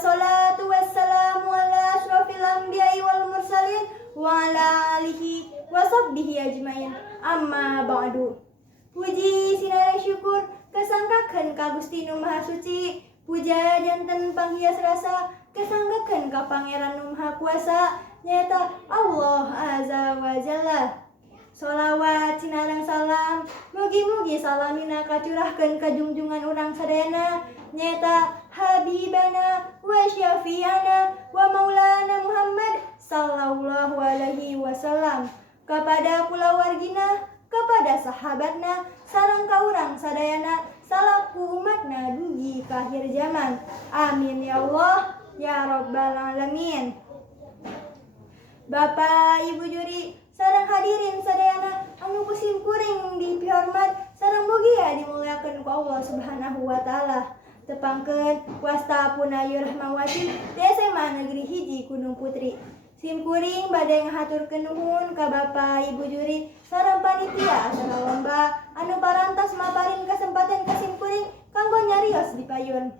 wassalatu wassalamu ala asyrafil anbiya'i wal mursalin wa ala alihi wa sahbihi ajmain. Amma ba'du. Puji sinareng syukur kasangkakeun ka Gusti Nu Maha Suci. Puja janten panghias rasa kasangkakeun ka Pangeran Nu Maha Kuasa nyaeta Allah Azza wa Jalla. Sholawat sinareng salam mugi-mugi salamina kacurahkeun ka junjungan urang sadayana nyaeta Habibana wa Syafi'ana wa Maulana Muhammad sallallahu alaihi wasallam, kepada kulawargina, kepada sahabatna, sareng ka urang sadayana salaku umatna dugi ka akhir zaman. Amin ya Allah ya rabbal alamin. Bapak Ibu juri sareng hadirin sadayana anu kusim kuring dipihormat sareng mugia dimuliakeun ku Allah Subhanahu wa taala. Tepangkeun wasta Punayu Rahmawati di SMA Negeri 1 Gunung Putri. Sim kuring bade ngahaturkeun nuhun ka Bapak Ibu juri sareng panitia acara lomba anu parantos maparin kesempatan ka sim kuring kanggo nyarios dipayun.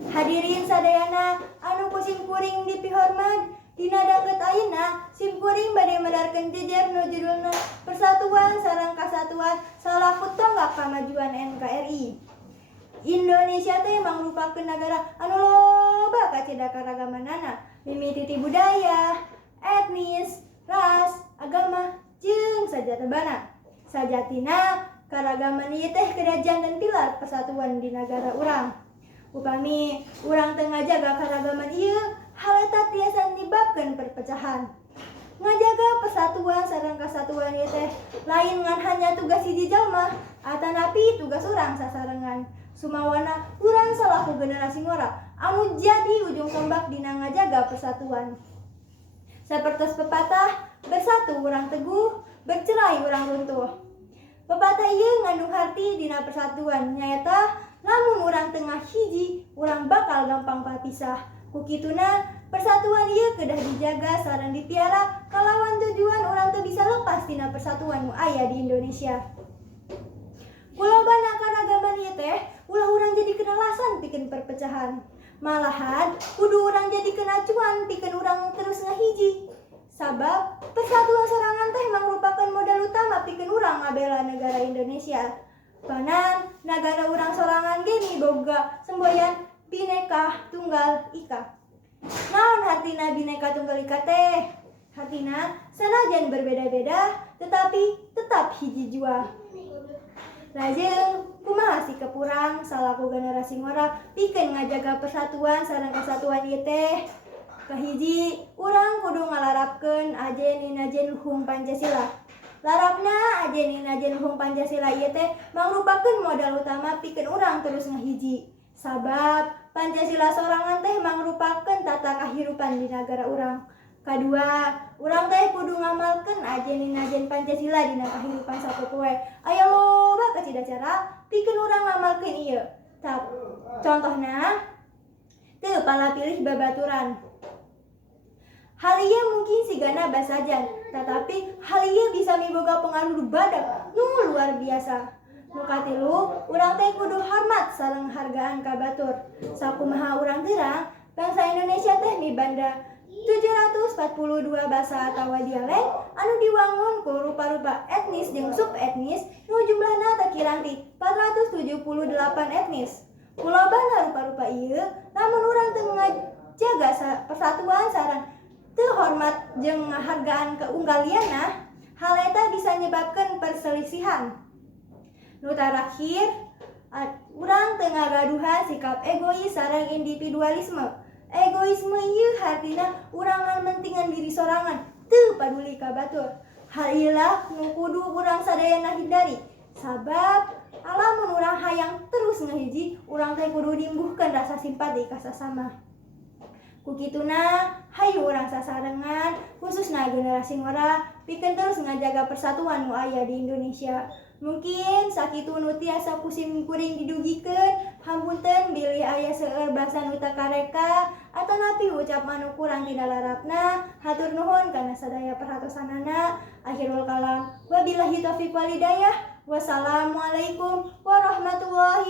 Hadirin sadayana anu kusim kuring dipihormat, dina dangkeut ayeuna sim kuring bade medarkeun jejer nu judulna Persatuan sareng Kasatuan salaku tonggak kamajuan NKRI. Indonesia teh mangrupakeun nagara anu loba kacida karagamanana, mimiti budaya, etnis, ras, agama, jeung sajatabana. Sajatina karagaman ieu teh kedajan dan pilar persatuan di nagara urang. Upami urang teu ngajaga karagaman ieu, hal eta tiasa nyebabkeun perpecahan. Ngajaga persatuan sareng kasatuan ieu teh lain ngan hanya tugas hiji jalma, atanapi tugas urang sasarengan. Sumawana urang salaku generasi ngora anu jadi ujung tombak dina ngajaga persatuan. Sapertos pepatah, bersatu urang teguh, bercerai urang runtuh. Pepatah ieu ngandung arti dina persatuan nyaeta lamun urang tengah hiji, urang bakal gampang papisah. Kukituna persatuan ieu kedah dijaga sareng dipiara kalawan tujuan urang teu bisa lepas dina persatuan nu aya di Indonesia. Kulobana karagaman ieu teh ulah urang jadi kena lasan pikeun perpecahan. Malahan kudu urang jadi kena acuan pikeun urang terus ngahiji. Sabab persatuan sorangan teh mangrupakeun modal utama pikeun urang ngabela negara Indonesia. Panan nagara urang sorangan ge miboga semboyan Bhinneka Tunggal Ika. Naon hartina Bhinneka Tunggal Ika teh? Hartina sanajan berbeda-beda tetapi tetap hiji jua. Lajeng kumaha sikep urang salaku generasi ngora pikeun ngajaga persatuan sareng kesatuan ieu teh? Kahiji, urang kudu ngalarapkeun ajen ninajen luhung Pancasila. Larapna ajen ninajen luhung Pancasila ieu teh mangrupakeun modal utama pikeun urang terus ngahiji. Sabab Pancasila sorangan teh mangrupakeun tata kahirupan di nagara urang. Kadua, urang teh kudu ngamalkeun ajen-ajen Pancasila dina kahirupan sapopoe. Aya loba kacida cara pikeun urang ngamalkeun ieu. Contohna, teu pala pilih babaturan. Hal ieu mungkin sigana basajan, tetapi hal ieu bisa miboga pengaruh badak nu luar biasa. Nu katilu, urang teh kudu hormat sareng hargaan ka batur. Sakumaha urang terang, bangsa Indonesia teh mibanda 742 bahasa atawa dialek anu diwangun ku rupa-rupa etnis jeung subetnis nu jumlahna teu kirang ti 478 etnis. Kulobana rupa-rupa ieu lamun urang teu ngajaga persatuan sareng teu hormat jeung ngahargaan keunggalianna, hal eta bisa nyebabkeun perselisihan. Nu tarakhir, urang teu ngagaduhan sikap egois sareng individualisme. Egoisme ieu hartina urang ngarmentingan diri sorangan, teu paduli ka batur. Hal ieu lah nu kudu urang sadayana hindari. Sabab alamun urang hayang terus ngahiji, urang teh kudu nimbuhkeun rasa simpati ka sasama. Kukituna hayu urang sasarengan khususna generasi ngora pikeun terus ngajaga persatuan nu aya di Indonesia. Mungkin sakitu nu tiasa kusim kuring didugikeun, hampunten bilih aya seueur basa nu teu kareka atanapi ucap anu kurang tina larapna. Hatur nuhun kana sadaya perhatosanana. Akhirul kalam. Wabillahi taufiq wal hidayah. Wassalamualaikum warahmatullahi